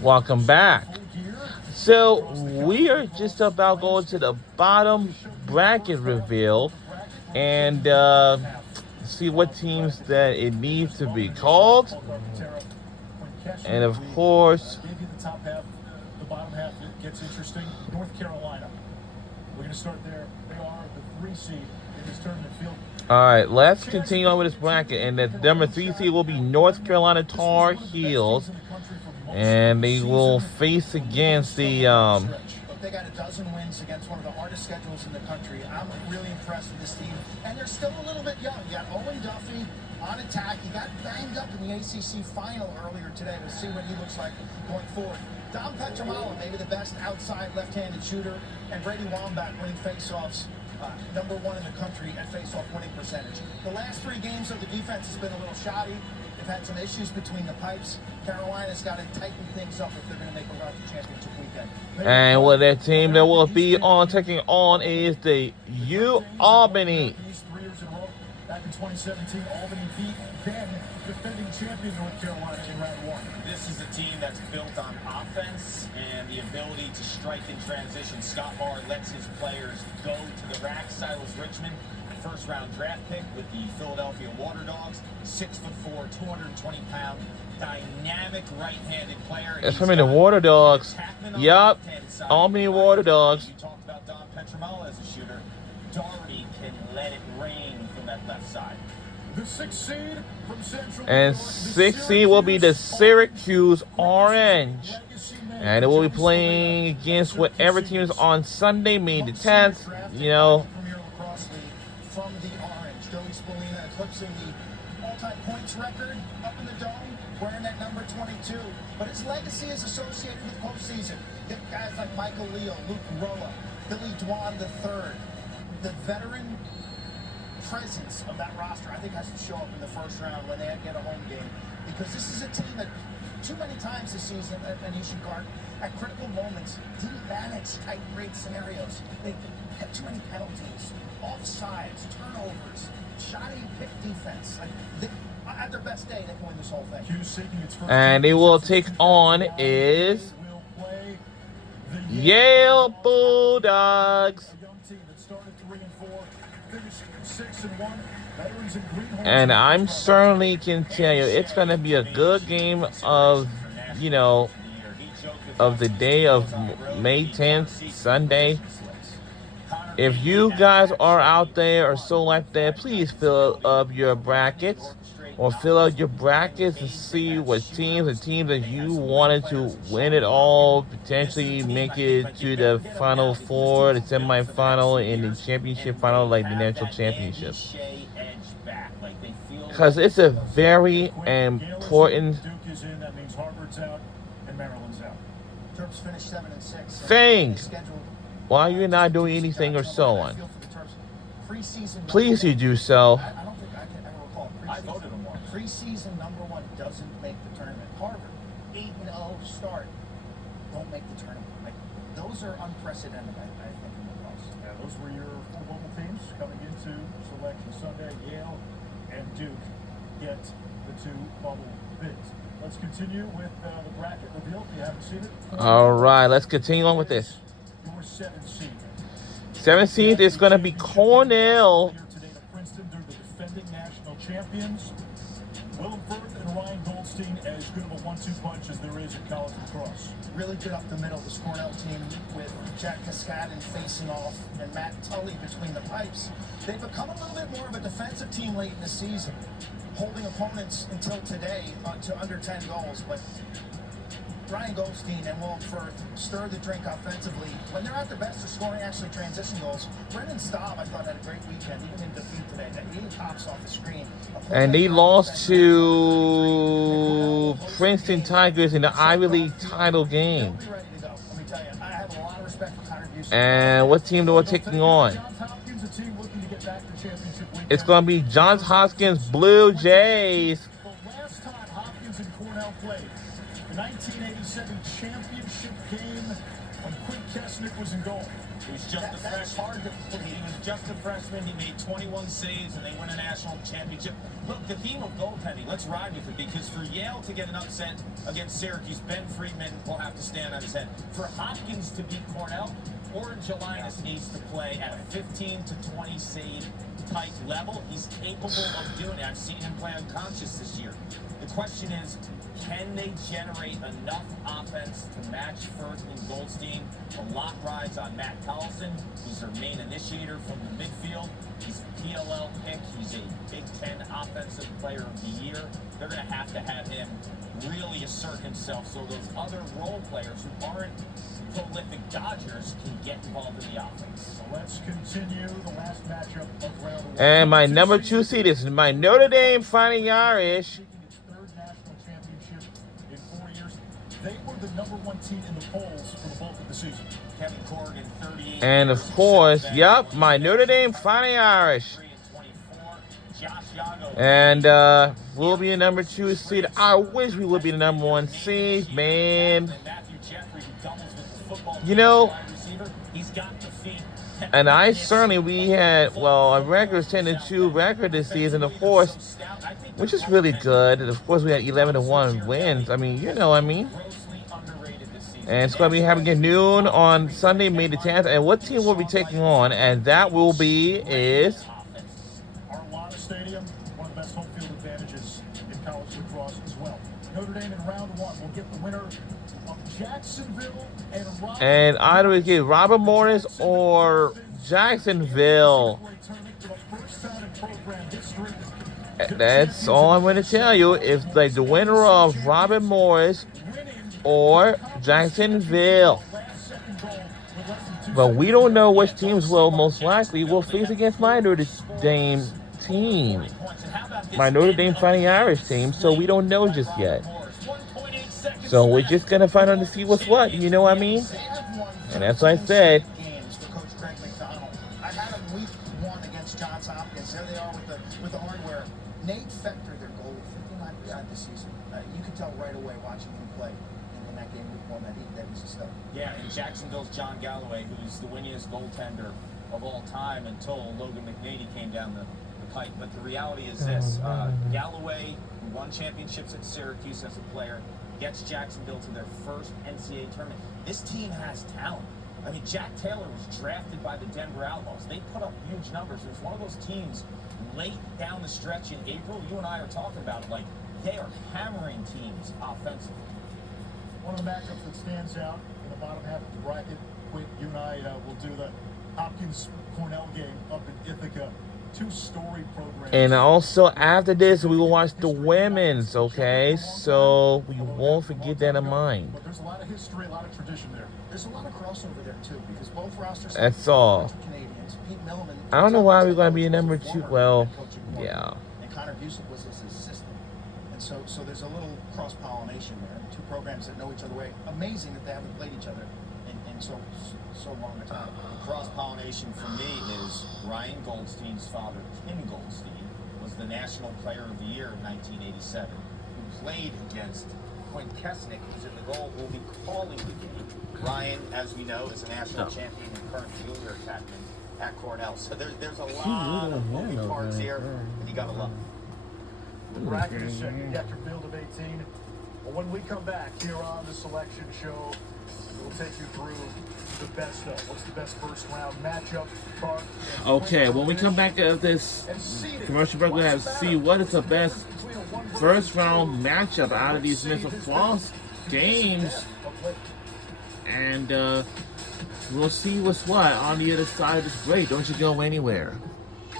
Welcome back. So we are just about going to the bottom bracket reveal and see what teams that it needs to be called. And of course, the bottom half gets interesting. North Carolina. We're going to start there. They are the 3 seed in this tournament field. All right, let's continue on with this bracket. And the number 3 seed will be North Carolina Tar Heels. And they will face against the... They got a dozen wins against one of the hardest schedules in the country. I'm really impressed with this team. And they're still a little bit young. You got Owen Duffy on attack. He got banged up in the ACC final earlier today. We'll see what he looks like going forward. Dom Petramala, maybe the best outside left-handed shooter. And Brady Wambach winning faceoffs. Number 1 in the country at face-off winning percentage. The last 3 games of the defense has been a little shoddy. They've had some issues between the pipes. Carolina's got to tighten things up if they're going to make a run to championship weekend. And what that team that will be on taking on is the U Albany. 3 years in a row. Back in 2017, Albany beat then defending champion North Carolina in round 1. This is a team that's built on offense and the ability to strike in transition. Scott Barr lets his players go to the rack. Silas Richmond, first-round draft pick with the Philadelphia Water Dogs, 6'4", 220-pound, dynamic right-handed player. That's from the Water Dogs. Yup, Albany Water Dogs. You talked about Dom Petramala as a shooter. Doherty can let it rain from that left side. The 6th seed from Central. And 6th seed will be the Syracuse Orange. And it will be playing against whatever team is on Sunday, May the 10th. You know. From the Orange, Joey Spallina eclipsing the all-time points record up in the dome, wearing that number 22. But his legacy is associated with postseason. Get guys like Michael Leo, Luke Roa, Billy Dwan III. The veteran presence of that roster, I think, has to show up in the first round when they get a home game. Because this is a team that too many times this season, and you should guard, at critical moments, didn't manage tight break scenarios. They had too many penalties, offsides, turnovers, shoddy pick defense. At their best day, they can win this whole thing. And they will take on is Yale Bulldogs. And I'm certainly can tell you it's going to be a good game of, you know, of the day of May 10th, Sunday. If you guys are out there or so like that, please fill up your brackets or fill out your brackets to see what teams that you wanted to win it all, potentially make it to the Final Four, the semifinal, and the championship final, like the national championships. Because it's a very important thing. Why you're not doing anything or so on. Please you do so. I voted them one. Preseason number 1 doesn't make the tournament. Harvard, 8-0 start, don't make the tournament. Those are unprecedented, I think, in the playoffs. Yeah, those were your 4 local teams coming into Selection Sunday. Yale and Duke get the 2 bubble bids. Let's continue with the bracket reveal if you haven't seen it. All right, let's continue on with this. Your 7th seed. 17th is going to be Cornell. Here today to Princeton, they're the defending national champions. Willem Firth and Ryan Goldstein as good of a 1-2 punch as there is in college lacrosse. Really good up the middle, this Cornell team with Jack Cascadin facing off and Matt Tully between the pipes. They've become a little bit more of a defensive team late in the season, holding opponents until today to under 10 goals. But Ryan Goldstein and Willem Firth stir the drink offensively. When they're at their best, they're scoring actually transition goals. Brendan Staub, I thought, had a great weekend, even in defeat today. That he pops off the screen. And they lost to Princeton Tigers in the Ivy League title game. And what team they were taking on? It's going to be Johns Hopkins Blue Jays. Cornell played. The 1987 championship game when Quinn Kesnick was in goal. He was just a freshman. He was just a freshman. He made 21 saves, and they win a national championship. Look, the theme of goaltending, let's ride with it, because for Yale to get an upset against Syracuse, Ben Friedman will have to stand on his head. For Hopkins to beat Cornell, Orange Elias needs to play at a 15 to 20 save type level. He's capable of doing it. I've seen him play unconscious this year. The question is, can they generate enough offense to match Firth and Goldstein? A lot rides on Matt Collison, who's their main initiator from the midfield. He's a PLL pick. He's a Big Ten Offensive Player of the Year. They're going to have him really assert himself so those other role players who aren't prolific Dodgers can get involved in the offense. So let's continue the last matchup of round one. And my number 2 seed is my Notre Dame Fighting Irish. Seeking its third national championship in 4 years. They were the number 1 team in the polls for the bulk of the season. Kevin Corrigan, 38. And of course, yep, my Notre Dame Fighting Irish. 3 and 24. Josh Yago. And we'll be a number 2 seed. I wish we would be the number 1 seed, man. Matthew Jeffrey, who doubles with the football You know, wide receiver. He's got the feet. and we had, well, a record 10-2 record this season, of course, which is really good. And of course, we had 11-1 wins. I mean, you know what I mean. And it's going to be happening at noon on Sunday, May the 10th. And what team will be taking on? And that will be is Arlada Stadium, one of the best home field advantages in college lacrosse as well. Notre Dame in round 1 will get the winner of Jacksonville and either we get Robert Morris or Jacksonville. That's all I'm going to tell you. If like the winner of Robert Morris or Jacksonville. But we don't know which teams will most likely will face against my Notre Dame team. My Notre Dame Fighting Irish team, so we don't know just yet. So we're just going to find out to see what's what, you know what I mean? And as I said, Games for Coach Greg McDonald. I had him week 1 against Johns Hopkins. There they are with the hardware. Nate Fector, their goal, 59% this season. You could tell right away watching him play in that game week 1 that he's a stud. Yeah, and Jacksonville's John Galloway, who's the winningest goaltender of all time until Logan McNady came down the pike. But the reality is this: Galloway, who won championships at Syracuse as a player, gets Jacksonville to their first NCAA tournament. This team has talent. I mean, Jack Taylor was drafted by the Denver Outlaws. They put up huge numbers. It was one of those teams late down the stretch in April. You and I are talking about it, like they are hammering teams offensively. One of the matchups that stands out in the bottom half of the bracket, Quinn, you and I will do the Hopkins-Cornell game up in Ithaca. 2-story program. and also after this, we will watch the women's, okay? So we won't forget that in mind. But there's a lot of history, a lot of tradition there. There's a lot of crossover there too, because both rosters That's all. Canadians. Pete Milliman. I don't know why we're going to be a number 2. Well, yeah. And Connor Busick was his assistant. And so there's a little cross-pollination there. 2 programs that know each other way. Amazing that they haven't played each other in so long a time. Cross-pollination for me is Ryan Goldstein's father, Kim Goldstein, was the National Player of the Year in 1987, who played against Quinn Kesnick, who's in the goal, who will be calling the game. Ryan, as we know, is a national champion and current junior captain at Cornell. So there's a lot of moving parts here, and you gotta love it. The bracket is set. You got your field of 18. Well, when we come back here on the selection show, we'll take you through the best of. What's the best first round matchup? Okay, when we come back to this commercial break, we'll have to see what is the best first round matchup out of these Mr. Frost games. And we'll see what's what on the other side of this break. Don't you go anywhere.